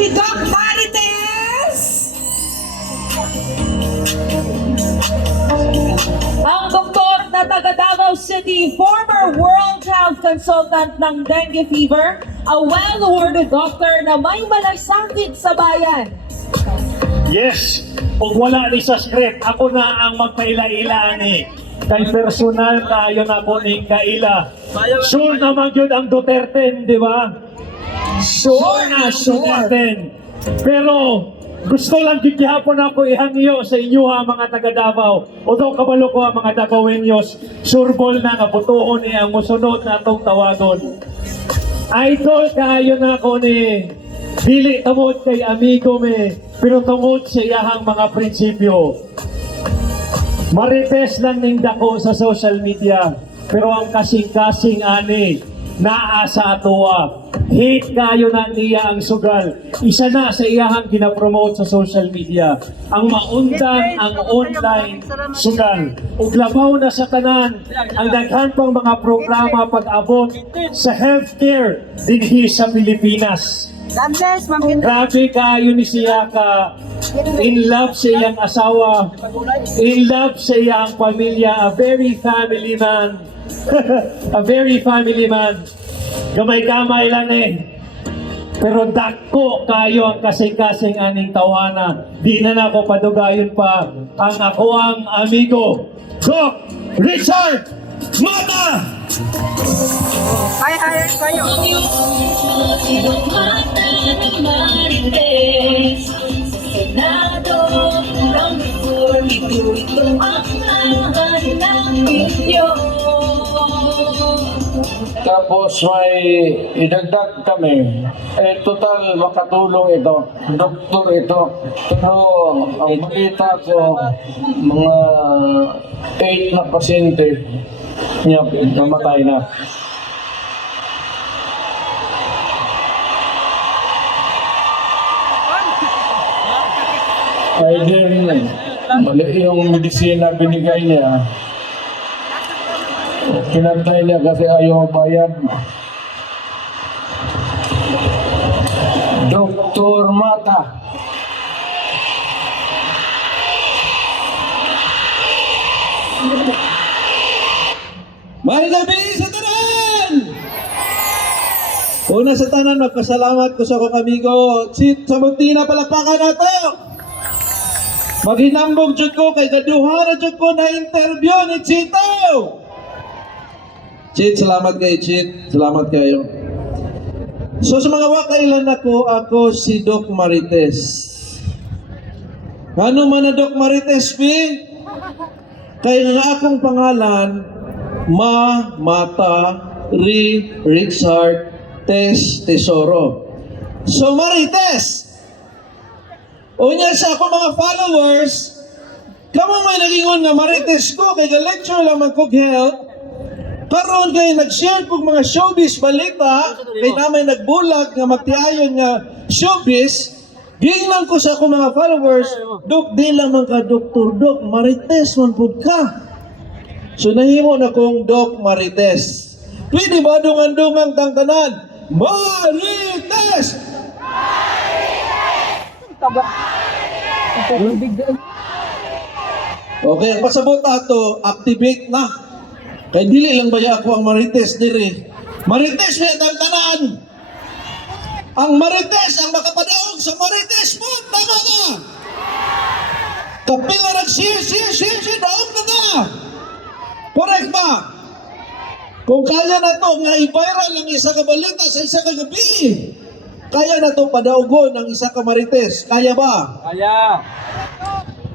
Si Doc Marites! Ang doktor na taga Davao City, former World Health Consultant ng dengue fever, a well-awarded doctor na may malasakit sa bayan. Yes, kung wala ni sa script, ako na ang magpaila-ila ni. Kay personal tayo na po ni Kaila. Sure naman yun ang Duterte, di ba? Sure na, Duterte. Pero gusto lang gigihapon ako ihangyo sa inyo ha, mga taga Davao. Although kabalo ko ang mga Davaoeños, sureball na nabutuon niya ang musunod na itong tawagon. Idol kayo na ako ni dili tungod kay amigo me, pero tungod sa iyahang mga prinsipyo. Marites lang ning dako sa social media, pero ang kasing-kasing ani naa sa atoa. Hate kayo na niya ang sugal. Isa na sa iyahang ginapromote sa social media. Ang maundang ang online sugal. Ug labaw na sa tanan ang daghan pang mga programa pag-abot sa healthcare dinhi sa Pilipinas. God bless, Ma'am. Grabe kayo ni siya ka in love sa iyang asawa, in love sa iyang pamilya, a very family man. A very family man. Gamay-gamay lang eh. Pero dako kayo ang kasing-kasing aning tawana. Di na nako padugayon pa ang ako ang amigo, Doc Richard Mata! Ay, kayo. Senado, long before ito ang lahat ng video. Tapos may idagdag kami. Total makatulong ito. Doktor ito. Pero ang balita ko, mga 8 na pasyente niya namatay na. Ay din, mali yung medisina binigay niya. Kinantay niya kasi ayaw magbayad. Dr. Mata. May gabi sa tanan! Una sa tanan, magpasalamat ko sa akong amigo Chit Samuntina, palakpakan na to! Maghinambog jud ko kay gaduha na jud ko na interview ni Chito! Chit, salamat kay Chit. Salamat kayo. So sa mga wakailan ako si Doc Marites. Ano man na Doc Marites, P? Kaya nga akong pangalan, Mata Richard Tesoro. So Marites, unya sa ako mga followers, kamo may nagingon nga Marites ko, kay ga-lecture lang mag-health. Karon kay nag-share kong mga showbiz balita, kay namin nagbulag nga magtiayon nga showbiz, gingnan ko sa akong mga followers, Dok, di lamang ka Dr. Doc Marites man pud ka. So nahimo na kong Doc Marites. Pwede ba dungan-dungang tangtanan? Marites! Okay, ang pasabot ato, activate na. Kay dili lang ba ako ang Marites diri? Marites may tangtanan! Ang Marites, ang makapadaog sa Marites mo, tama na! Kapila nag-share, daog na na! Correct ba? Kung kaya na to, nga i-viral ang isa ka balita sa isa ka gabi, kaya na to padaugon ang isa ka Marites. Kaya ba? Kaya.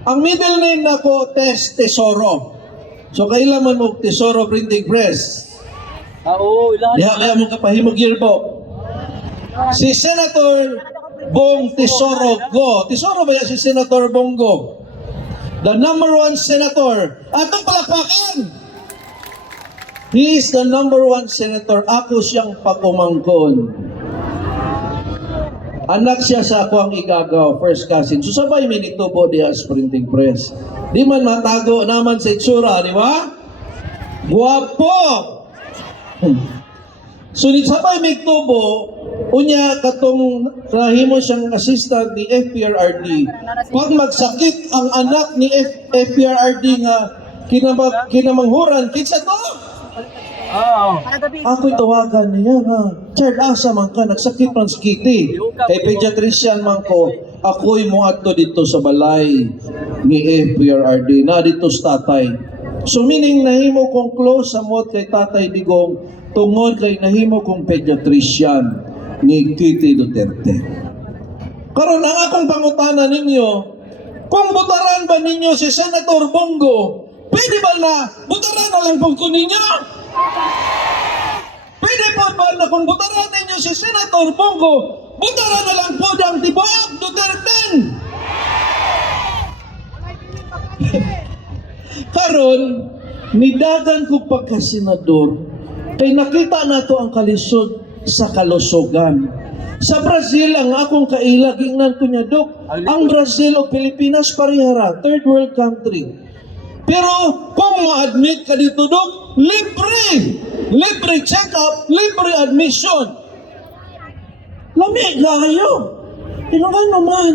Ang middle name na ko, Tesoro. So kailangan mo Tesoro Printing Press. Diha mo kapahimog yearbook. Si Senator Bong Tesoro Go. Tesoro ba yan si Senator Bongo? The #1 senator. Atong palakpakan! He is the #1 senator. Ako siyang pagumangkon. Anak siya sa ako ang igagaw, first cousin. So sabay may nitubo diya sa printing press. Di man matago naman sa itsura, di ba? Guwapo! Sunod sabay may tubo, unya katong nahimo siyang assistant ni FPRRD. Pag magsakit ang anak ni FPRRD nga kinamanghuran, kinsa to? Ako'y tawagan niya nga, Chard, asa man ka, nagsakit man sa kiti. Kay pediatrician man ko, ako'y muadto dito sa balay ni FPRRD, na dito sa tatay. So meaning nahimo kong close sa kay Tatay Digong, tungod kay nahimo kong pediatrician ni Kitty Duterte. Karon ang akong pangutana ninyo, kung butaran ba ninyo si Senator Bongo, pwede ba na butaran na lang po ko ninyo? Pwede po ba na kung butaran ninyo si Senator Bongo, butaran na lang po ang tibuok Duterte? Karon, nidagan ko pagka-senador, kay nakita nato ang kalisod sa kalusugan. Sa Brazil, ang akong kaila, gingnan ko niya, Dok, ang Brazil o Pilipinas parihara, third world country. Pero kung ma-admit ka dito, Dok, libre! Libre check-up, libre admission. Lamig kayo. Ilangan naman.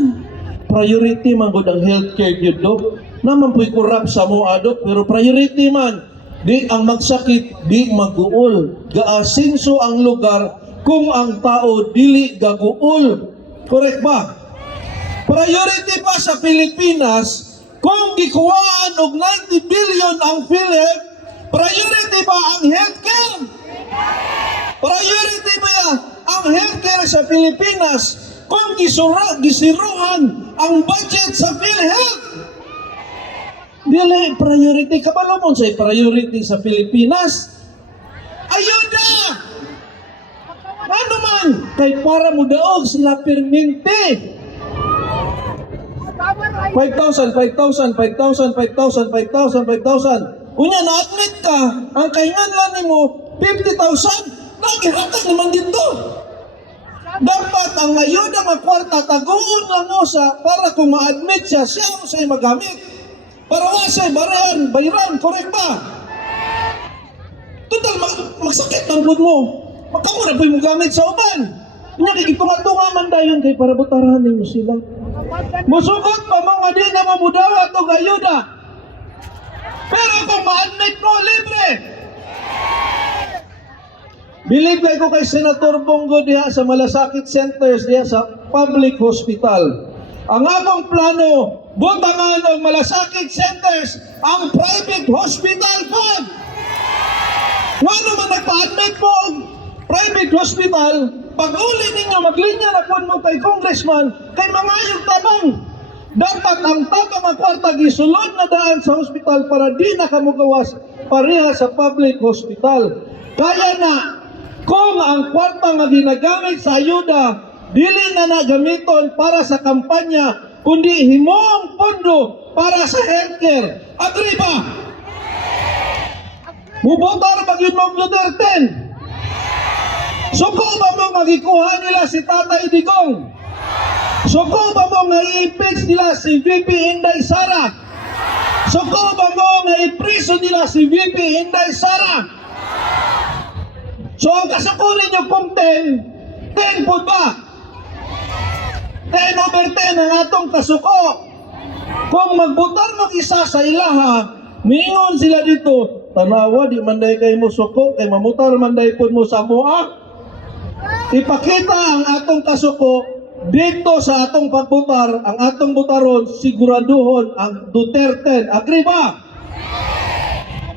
Priority man gud ang healthcare yun, Dok. Naman po'y kurap sa mga, Dok, pero priority man. Di ang magsakit, di mag-uol. Gaasinso ang lugar kung ang tao dili gaguol. Correct ba? Priority pa sa Pilipinas, kung gikuhaan og 90 billion ang PhilHealth, priority ba ang healthcare? Priority ba ang healthcare sa Pilipinas kung gisiruhan ang budget sa PhilHealth? Dili priority, kabalo mo sa priority sa Pilipinas. Ayuda! Ano man? Kay para mo daog sila permente. 5,000. Unya na-admit ka, ang kahinganlan ni mo, 50,000. Nagihatag naman dito. Dapat ang ayuda ng kwarta, taguon lang mo sa, para kung ma-admit siya, siya ang sa'yo magamit. Para wasay, bayaran, correct ba? Total, magsakit ang food mo. Makamura po yung gamit sa uban. Kanya, kikitunga-tunga man dayon kay para butarahan ninyo sila. Musugot pa mga di na mamudawa itong ayuda. Pero kung ma-admit mo, libre. Believe ko kay Senator Bongo diha sa Malasakit Centers diha sa public hospital. Ang akong plano, butangan ng Malasakit Centers ang private hospital fund. Wano man nagpa-admit mo ang private hospital, pag uli ninyo maglinya na kung mo kay congressman, kay mga yung tabang. Dapat ang tabang ang kwarta gisulod na daan sa hospital para di na kamugawas pareha sa public hospital. Kaya na, kung ang kwarta nga ginagamit sa ayuda, dili na nagamiton para sa kampanya, kundi himong pondo para sa healthcare. Agree ba? Mubotar pag yun mong Duterte. Suko ba mo magikuha nila si Tatay Digong? Suko ba mo nga i-impeach nila si VP Inday Sara? Suko ba mo nga i-priso nila si VP Inday Sara? So ang kasuko ninyo kung 10 po ba? 10/10 ang atong kasuko. Kung magbutar mo isa sa ilaha, ningon sila dito, tanawa, di manday kay mo suko, kay mamutar manday po mo sa mua. Ipakita ang atong kasuko dito sa atong pagbutar, ang atong butaron, siguraduhon ang Duterte. Agree ba?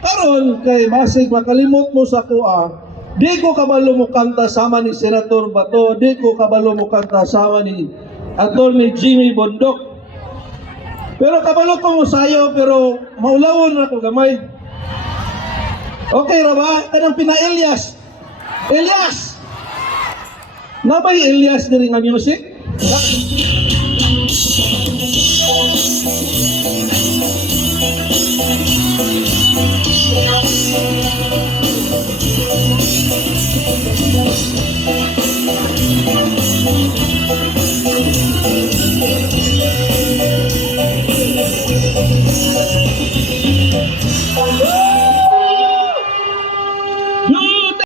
Karon kay basig makalimot mo sa kuha, di ko kabalo mo kanta sama ni Senator Bato, di ko kabalo mo kanta sama ni Atty. Jimmy Bondok. Pero kabalo ko mo sayo, pero maulawon na ko gamay. Okay ra ba? Kanang pina-Elias. Elias! Nabay Elias diri nga music?